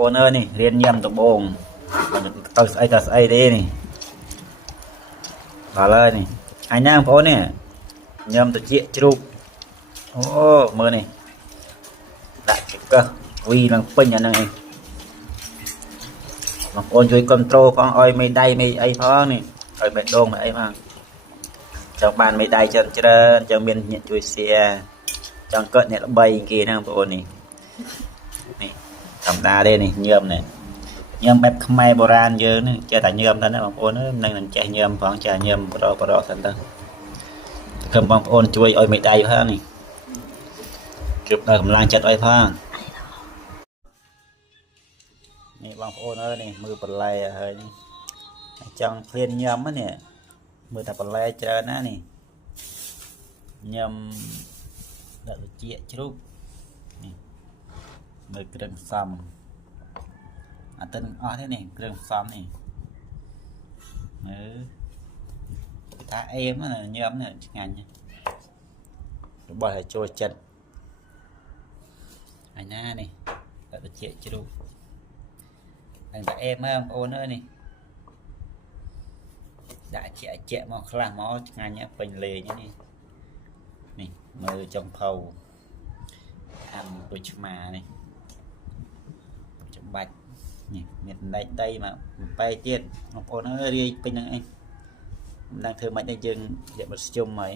អូនអើយនេះរៀនញ៉ាំដំបងទៅស្អីទៅស្អីទេនេះដល់ហើយនេះអញណាបងប្អូននេះញ៉ាំត្រចៀកជ្រូកអូមើលនេះដាក់ចង្កឹះវីឡើងពេញអាហ្នឹងឯងបងប្អូនជួយគ្រប់ត្រូលផងឲ្យមេដៃមេអីផងនេះឲ្យបេះដូងមេអីផងចង់បានមេដៃច្រើនចង់មានអ្នកជួយ share ចង់កើតអ្នកល្បីគេហ្នឹងបងប្អូននេះធម្មតាទេនេះញើមនេះញើមបែបខ្មែរបុរាណយើងនេះចេះតែញើមទៅណាបងប្អូននឹងចេះញើមផងចេះញើមបរោសិនទៅគឺបងប្អូនជួយឲ្យមេដៃផងនេះគឺដល់កម្លាំងចិត្តឲ្យផងនេះបងប្អូនអើយនេះមើលបន្លែហើយនេះចង់ឃ្លានញើមនេះមើលតែបន្លែច្រើនណានេះញើមដាក់ត្រចៀកជ្រូកនេះមើលគ្រឿងផ្សំអត់ទៅអស់ទេនេះគ្រឿងផ្សំនេះមើលថាអេមណាញើមនេះឆ្ងាញ់របស់ឲ្យចូលចិត្តអញណានេះដាក់ត្រចៀកជ្រូកតែអេមបងប្អូនអើយនេះដាក់ជាក់មកខ្លះមកឆ្ងាញ់ពេញលេងនេះនេះមើលចុងភៅអាំដូចឆ្មានេះច្បាច់នេះមានដែកដីមកបែកទៀតបងប្អូនអើយរាយពេញហ្នឹងឯងមិនដឹងធ្វើម៉េចទេយើងយកមកស្ជុំហើយ